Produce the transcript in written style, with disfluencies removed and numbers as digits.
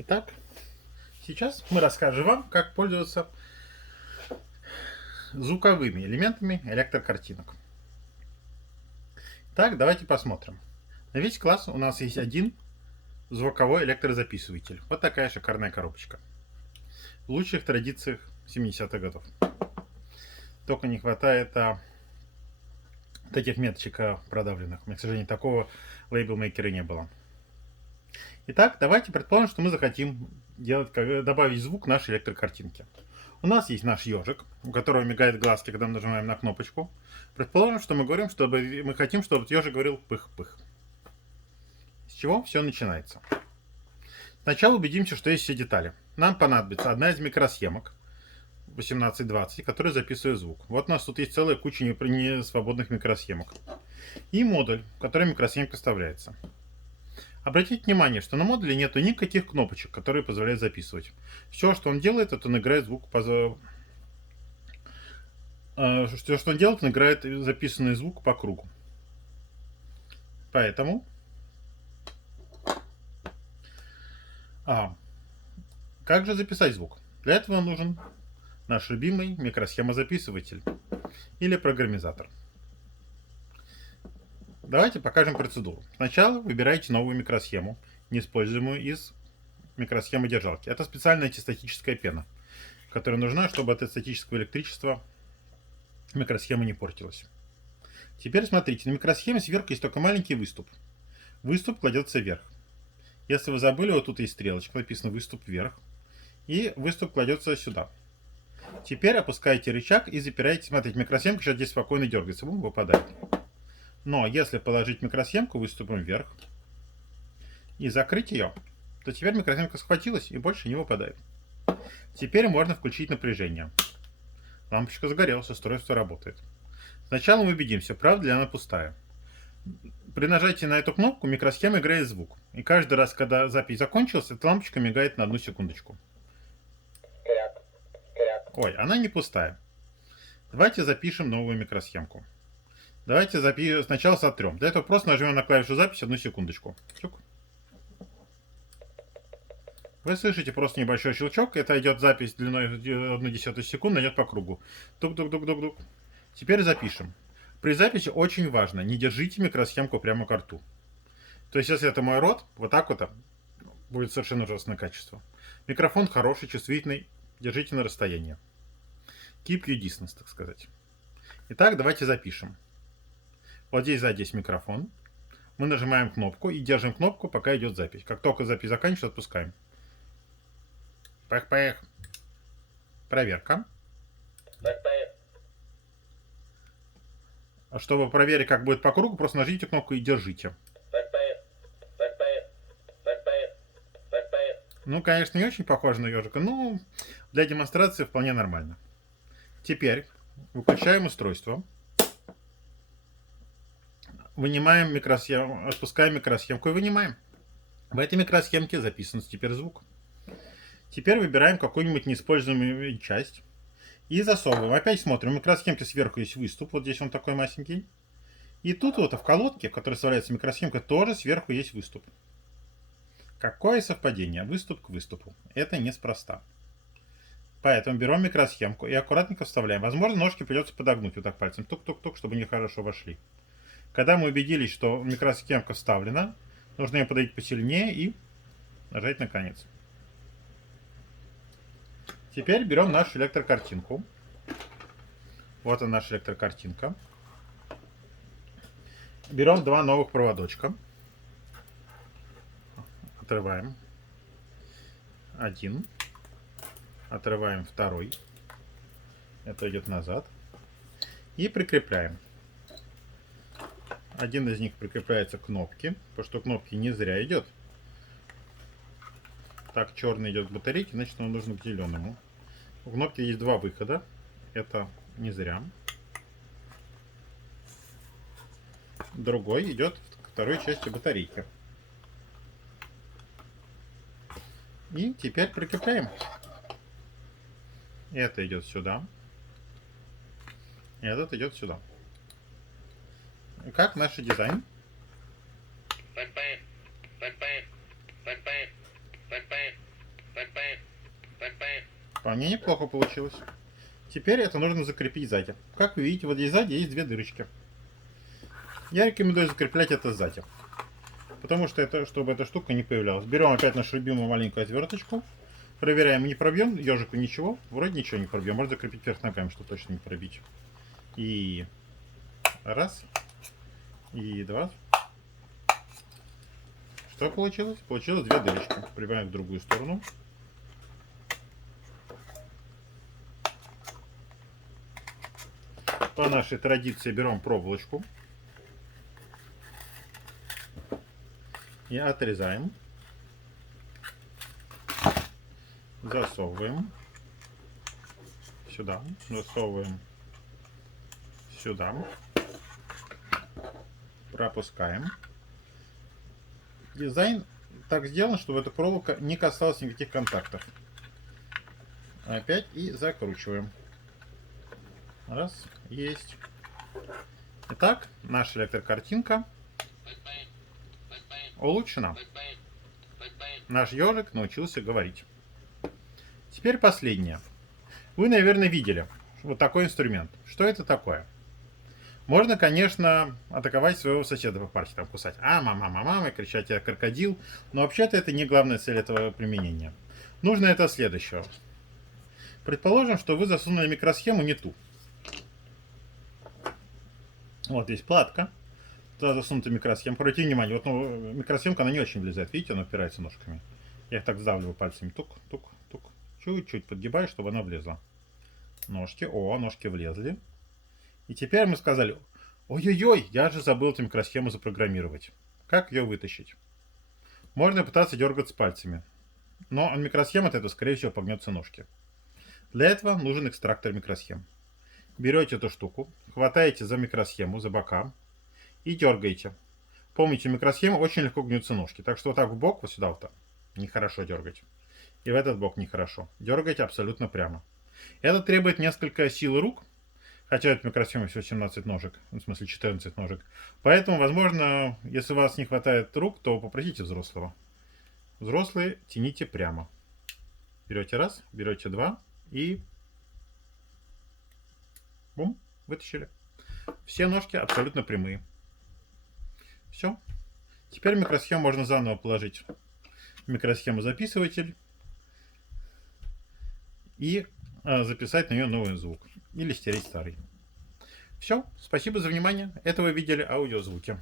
Итак, сейчас мы расскажем вам, как пользоваться звуковыми элементами электрокартинок. Так, давайте посмотрим. На весь класс у нас есть один звуковой электрозаписыватель. Вот такая шикарная коробочка. В лучших традициях 70-х годов. Только не хватает таких меточек продавленных. У меня, к сожалению, такого лейбл-мейкера не было. Итак, давайте предположим, что мы захотим добавить звук к нашей электрокартинке. У нас есть наш ежик, у которого мигает глазки, когда мы нажимаем на кнопочку. Предположим, что мы говорим, чтобы мы хотим, чтобы ежик говорил пых-пых. С чего все начинается? Сначала убедимся, что есть все детали. Нам понадобится одна из микросхемок 1820, которая записывает звук. Вот у нас тут есть целая куча несвободных микросхемок. И модуль, в который микросхемка вставляется. Обратите внимание, что на модуле нету никаких кнопочек, которые позволяют записывать. Все, что он делает, это он играет звук Все, что он делает, он играет записанный звук по кругу. Поэтому как же записать звук? Для этого нужен наш любимый микросхемозаписыватель или программизатор. Давайте покажем процедуру. Сначала выбирайте новую микросхему, неиспользуемую из микросхемы держалки. Это специальная антистатическая пена, которая нужна, чтобы от статического электричества микросхема не портилась. Теперь смотрите, на микросхеме сверху есть только маленький выступ. Выступ кладется вверх. Если вы забыли, вот тут есть стрелочка, написано выступ вверх. И выступ кладется сюда. Теперь опускаете рычаг и запираете. Смотрите, микросхемка сейчас здесь спокойно дергается, бум, выпадает. Но если положить микросхемку выступом вверх и закрыть ее, то теперь микросхемка схватилась и больше не выпадает. Теперь можно включить напряжение. Лампочка загорелась, устройство работает. Сначала мы убедимся, правда ли она пустая. При нажатии на эту кнопку микросхема играет звук. И каждый раз, когда запись закончилась, эта лампочка мигает на 1 секундочку. Ой, она не пустая. Давайте запишем новую микросхемку. Давайте сначала сотрем. Для этого просто нажмем на клавишу запись 1 секундочку. Вы слышите просто небольшой щелчок. Это идет запись длиной 1/10 секунды, идет по кругу. Тук-тук-тук-тук-тук. Теперь запишем. При записи очень важно, не держите микросхемку прямо к рту. То есть, если это мой рот, вот так вот будет совершенно ужасное качество. Микрофон хороший, чувствительный. Держите на расстоянии. Keep your distance, так сказать. Итак, давайте запишем. Вот здесь сзади есть микрофон. Мы нажимаем кнопку и держим кнопку, пока идет запись. Как только запись заканчивается, отпускаем. Пэх-пэх. Проверка. А чтобы проверить, как будет по кругу, просто нажмите кнопку и держите. Ну, конечно, не очень похоже на ежика, но для демонстрации вполне нормально. Теперь выключаем устройство. Вынимаем микросхему, отпускаем микросхемку и вынимаем. В этой микросхемке записан теперь звук. Теперь выбираем какую-нибудь неиспользуемую часть и засовываем. Опять смотрим, в микросхемке сверху есть выступ, вот здесь он такой масенький. И тут вот в колодке, в которой вставляется микросхемка, тоже сверху есть выступ. Какое совпадение? Выступ к выступу. Это неспроста. Поэтому берем микросхемку и аккуратненько вставляем. Возможно, ножки придется подогнуть вот так пальцем. Тук-тук-тук, чтобы они хорошо вошли. Когда мы убедились, что микросхемка вставлена, нужно ее подавить посильнее и нажать на конец. Теперь берем нашу электрокартинку. Вот она, наша электрокартинка. Берем два новых проводочка. Отрываем один. Отрываем второй. Это идет назад. И прикрепляем. Один из них прикрепляется к кнопке, потому что кнопки не зря идет. Так, черный идет к батарейке, значит, он нужен к зеленому. У кнопки есть два выхода. Это не зря. Другой идет к второй части батарейки. И теперь прикрепляем. Это идет сюда. Этот идет сюда. Как наш дизайн? Вполне неплохо получилось. Теперь это нужно закрепить сзади. Как вы видите, вот здесь сзади есть две дырочки. Я рекомендую закреплять это сзади. Потому что это, чтобы эта штука не появлялась. Берем опять нашу любимую маленькую отверточку. Проверяем, не пробьем ежику ничего. Вроде ничего не пробьем. Можно закрепить вверх ногами, чтобы точно не пробить. И раз. И два. Что получилось? Получилось две дырочки. Прибавим в другую сторону. По нашей традиции берем проволочку и отрезаем, засовываем сюда, засовываем сюда, пропускаем. Дизайн так сделан, чтобы эта проволока не касалась никаких контактов. Опять и закручиваем. Раз, есть. Итак, наша электрокартинка улучшена. Наш ежик научился говорить. Теперь последнее. Вы, наверное, видели вот такой инструмент. Что это такое? Можно, конечно, атаковать своего соседа по парке, там кусать мама, и кричать «я крокодил», но вообще-то это не главная цель этого применения. Нужно это следующее. Предположим, что вы засунули микросхему не ту. Вот есть платка. Туда засунута микросхема. Обратите внимание, вот микросхемка, она не очень влезает. Видите, она упирается ножками. Я их так сдавливаю пальцами. Тук. Чуть-чуть подгибаю, чтобы она влезла. Ножки. О, ножки влезли. И теперь мы сказали, ой-ой-ой, я же забыл эту микросхему запрограммировать. Как ее вытащить? Можно пытаться дергать с пальцами. Но микросхема-то это, скорее всего, погнется ножки. Для этого нужен экстрактор микросхем. Берете эту штуку, хватаете за микросхему, за бока и дергаете. Помните, микросхема очень легко гнутся ножки. Так что вот так в бок, вот сюда вот нехорошо дергать. И в этот бок нехорошо. Дергайте абсолютно прямо. Это требует несколько сил рук. Хотя это микросхема всего 17 ножек. В смысле 14 ножек. Поэтому, возможно, если у вас не хватает рук, то попросите взрослого. Взрослые тяните прямо. Берете раз, берете два и... Бум, вытащили. Все ножки абсолютно прямые. Все. Теперь микросхему можно заново положить в микросхему записыватель и записать на нее новый звук. Или стереть старый. Все. Спасибо за внимание. Это вы видели аудиозвуки.